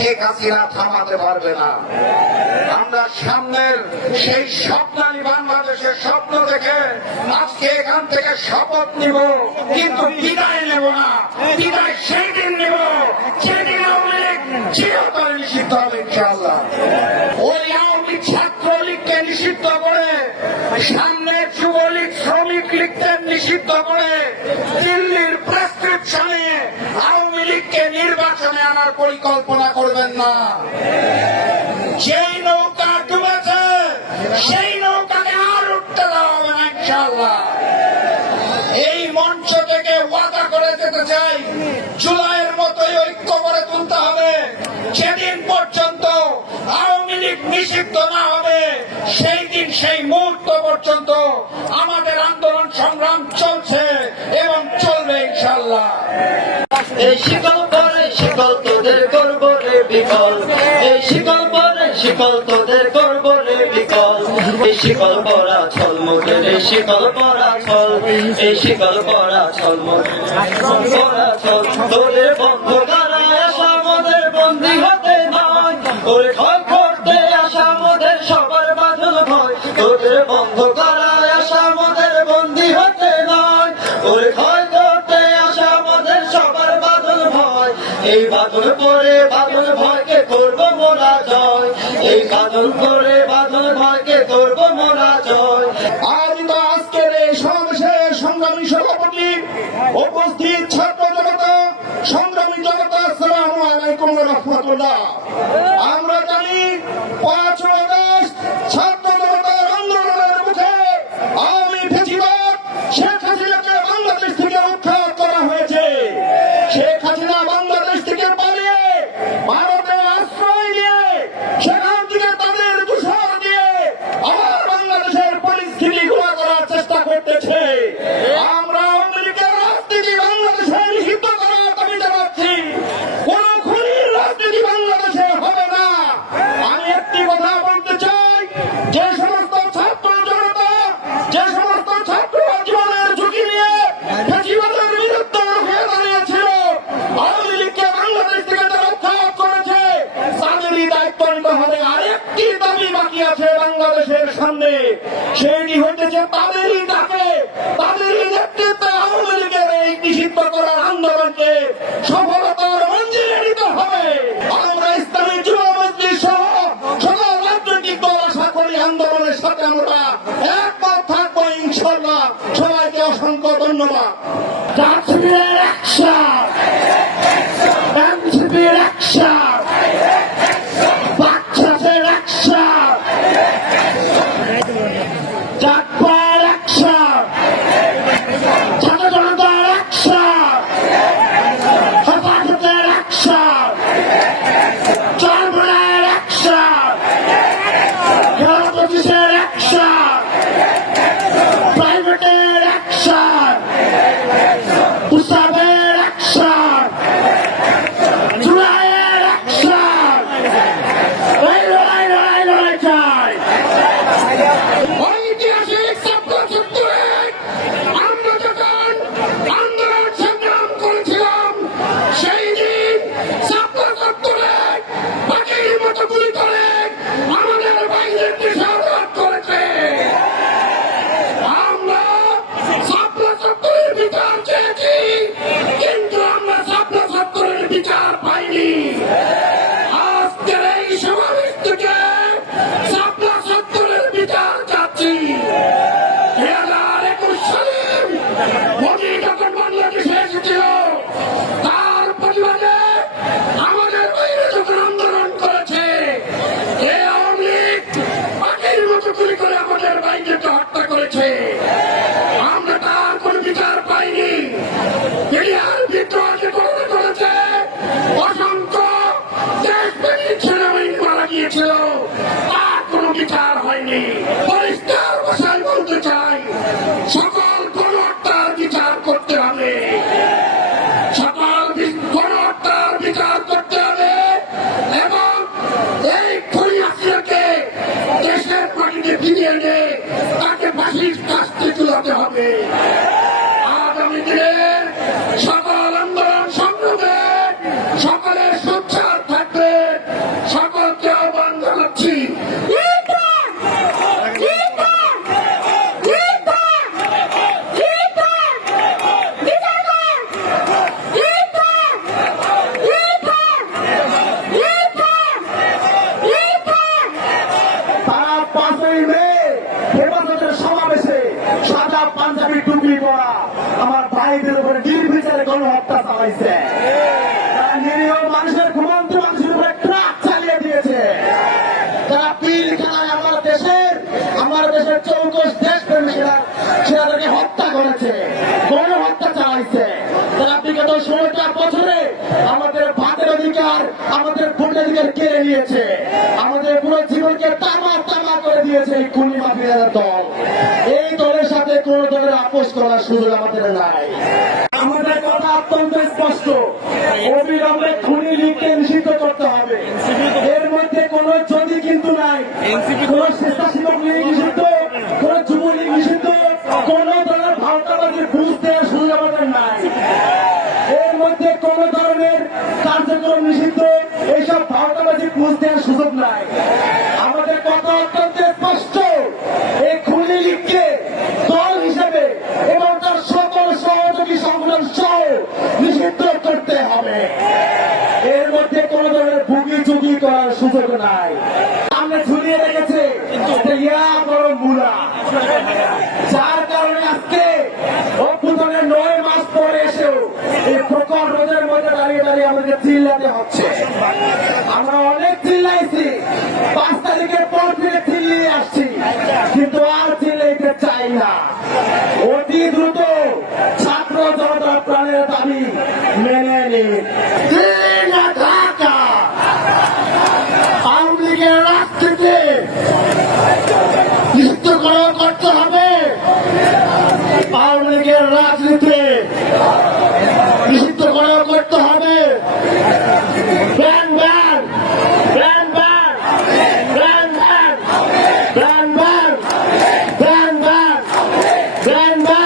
শেখ হাসিনা থামাতে পারবে না। আমরা সামনের সেই স্বপ্নালী বাংলাদেশের স্বপ্ন দেখে আজকে এখান থেকে শপথ নিব, কিন্তু বিদায় নেব না। বিদায় সেই দিন নেব যেদিন আওয়ামী লীগ চিরতরে নিষিদ্ধ হবে ইনশাআল্লাহ। ওই আওয়ামী ছাত্রলীগকে নিষিদ্ধ করে, সামনের যুবলীগ শ্রমিক লীগকে নিষিদ্ধ করে, দিল্লির প্রেসক্রিপশনে আওয়ামী লীগকে নির্বাচনে আনার পরিকল্পনা করবেন না। যেই নৌকা ডুবেছে সেই নৌকাকে আর উঠতে দেওয়া হবে না ইনশাআল্লাহ। এই মঞ্চ থেকে ওয়াদা করে যেতে চাই, জুলাইয়ের মতোই ঐক্য করে তুলতে হবে। যেদিন পর্যন্ত আওয়ামী লীগ নিষিদ্ধ না হবে সেই দিন সেই মুহূর্ত পর্যন্ত আমাদের আন্দোলন সংগ্রাম চলছে এবং চলবে ইনশাআল্লাহ। এই শিকল পরে শিকল তোদের করব রে বিকল, এই শিকল পরে শিকল তোদের করব রে বিকল। এই শিকল পরা ছল মোদের, এই শিকল পরা ছল, এই শিকল পরা ছল মোদের পরা ছল। তোদের বন্ধ করায় আসা মোদের বন্দী হতে নয়, ওরে ক্ষয় করতে আসা মোদের সবার বাঁধন ভয়। তোদের বন্ধ করায় আসা মোদের বন্দী হতে নয়, ওরে ক্ষয় করতে আসা মোদের সবার বাঁধন ভয়। এই বাঁধন করে বাঁধন ভয়কে করবো মোরা জয়, এই বাঁধন করে বাঁধন ভয়কে করবো মোরা জয়। আয়োজিত আজকের এই সমাবেশের সংগ্রামী সভাপতি, উপস্থিত ছাত্র জনতা, সংগ্রামী জনতা, আসসালামু আলাইকুম ওয়া রাহমাতুল্লাহ। আমরা জানি 5 আগস্ট ছাত্র জনতার আন্দোলনের মুখে আওয়ামী ফ্যাসিবাদ শেখ হাসিনাকে বাংলাদেশ থেকে উৎখাত করা হয়েছে। শেখ হাসিনা বাংলাদেশ থেকে পালিয়ে ভারতে আশ্রয় নিয়ে সেখান থেকে তাদের দূষণ দিয়ে আবার বাংলাদেশের পরিস্থিতি ঘোলা করার চেষ্টা করতেছে। আমরা আওয়ামী লীগের রাজনীতি বাংলাদেশে নিষিদ্ধ করার দাবি জানাচ্ছি। কোন খুনির রাজনীতি বাংলাদেশে হবে না। আমি একটি কথা বলতে চাই, যে সমস্ত ছাত্র জনতা, যে সমস্ত ছাত্র জীবনের ঝুঁকি নিয়ে ফ্যাসিবাদের বিরুদ্ধে রুখে দাঁড়িয়েছিল, আওয়ামী লীগকে বাংলাদেশ থেকে যারা উৎখাত করেছে, তাদেরই দায়িত্ব নিতে হবে। আরেকটি দাবি বাকি আছে বাংলাদেশের সামনে, সেটি হইতেছে তাদেরই ডাকে, তাদেরই নেতৃত্বে আওয়ামী লীগের এই নিষিদ্ধ করার আন্দোলনকে সফলতার মঞ্জিলে নিতে হবে। আমরা ইসলামী যুব মজলিস সহ সকল রাজনৈতিক দল আশা করি আন্দোলনের সাথে আমরা একমত থাকবো ইনশাআল্লাহ। সবাইকে অসংখ্য ধন্যবাদ। জাতীয় অ্যাকশন, এমসিপির অ্যাকশন, বাচ্চাদের অ্যাকশন, জাতপার অ্যাকশন, ছাত্র জনতার অ্যাকশন, হেফাজতের অ্যাকশন, চরমনায়ের অ্যাকশন, হেলথ অফিসের অ্যাকশন, প্রাইভেটের অ্যাকশন, উসাবের অ্যাকশন, জুলাইয়ের অ্যাকশন। এই লড়াই লড়াই লড়াই চাই। ঐতিহাসিক ছাত্র সত্তরে আমরা যখন আন্দোলন সংগ্রাম করেছিলাম, সেই দিন ছাত্র সত্তরে পাখির মতো গুলি করে আমাদের বাইরের শাহাদাত করেছে। আমরা ছাত্র সত্তরের বিচার চেয়েছি, কিন্তু আমরা ছাত্র সত্তরের বিচার পাইনি। আজকের এই সমাবেশ থেকে ছাত্র সত্তরের বিচার চাচ্ছি। 2021 সালে মোদী যখন বাংলাদেশে এসেছিল, তার প্রতিবাদে আমাদের বাইরে যখন আন্দোলন করেছে, এই আওয়ামী লীগ পাখির মতো গুলি করে আমাদের বাইরেকে হত্যা করেছে। আমরা তার কোন বিচার পাইনি। মিডিয়ার বিদ্রোহকে গ্রহণ করেছে, অসংখ্য দেশপ্রেমিক সেনাবাহিনী মারা গিয়েছিল, তার কোন বিচার হয়নি। পরিষ্কার ভাষায় বলতে চাই, সকল গণহত্যার বিচার করতে হবে, সকল গণহত্যার বিচার করতে হবে এবং এই খুনি হাসিনাকে দেশের মাটিতে ফিরিয়ে এনে তাকে ফাঁসির শাস্তি তুলাতে হবে। আগামী দিনে সকল আন্দোলন সংগ্রামে সকলের সোচ্চার থাকবে। সাদা পাঞ্জাবি টুপি পরা আমার ভাইদের উপরে নির্বিচারে গণহত্যা চালাইছে। তারা নিরীহ মানুষের ঘুমন্ত মানুষের উপরে ট্রাক চালিয়ে দিয়েছে। তারা পিলখানায় আমার দেশের চৌকস দেশপ্রেমীরা সেনাদেরকে হত্যা করেছে, গণহত্যা চালাইছে। তারা বিগত 16টা বছরে আমাদের ভাতের অধিকার, আমাদের ভোটের অধিকার কেড়ে নিয়েছে, আমাদের পুরো জীবনকে তামা তামা করে দিয়েছে এই খুনি মাফিয়ার দল। এই দলের সাথে কোন দলের আপোষ করার সুযোগ আমাদের নাই। আমাদের কথা অত্যন্ত স্পষ্ট, অবিলম্বে খুনি লীগকে নিষিদ্ধ করতে হবে। এর মধ্যে কোন যদি কিন্তু নাই। কোন স্বেচ্ছাসেবক লীগ নিষিদ্ধ, কোন যুবলীগ নিষিদ্ধ, কোন ধরনের ভাওতাবাজির ঘুষ দেওয়ার সুযোগ আমাদের নাই। এর মধ্যে কোন ধরনের কার্যক্রম নিষিদ্ধ, এইসব ভাওতাবাজি ঘুষ দেওয়ার সুযোগ নাই। আমাদের কথা অত্যন্ত স্পষ্ট, এই খুনি লীগকে দল হিসেবে এবং তার সকল সহযোগী সংগঠন সহ নিষিদ্ধ করতে হবে। এর মধ্যে কোন ধরনের ভুগি চুগি করার সুযোগ নাই। সামনে ঝুলিয়ে রেখেছে ইয়া বড় মূলা, যার কারণে আজকে অভ্যুত্থানের 9 মাস পরে এসেও এই প্রখর রোদের মধ্যে দাঁড়িয়ে দাঁড়িয়ে আমাদেরকে চিল্লাতে হচ্ছে। আমরা অনেক চিল্লাইছি, 5 তারিখের পর থেকে চিল্লিয়ে আসছি, কিন্তু আর চিল্লাইতে চাই না। অতি দ্রুত ছাত্র জনতার প্রাণের দাবি মেনে নিন। দিল্লি না ঢাকা, আওয়ামী লীগের রাজনীতি নিষিদ্ধ করতে হবে। আওয়ামী লীগের রাজনীতি নিষিদ্ধ করতে হবে। Ban ban ban ban ban ban ban ban ban ban ban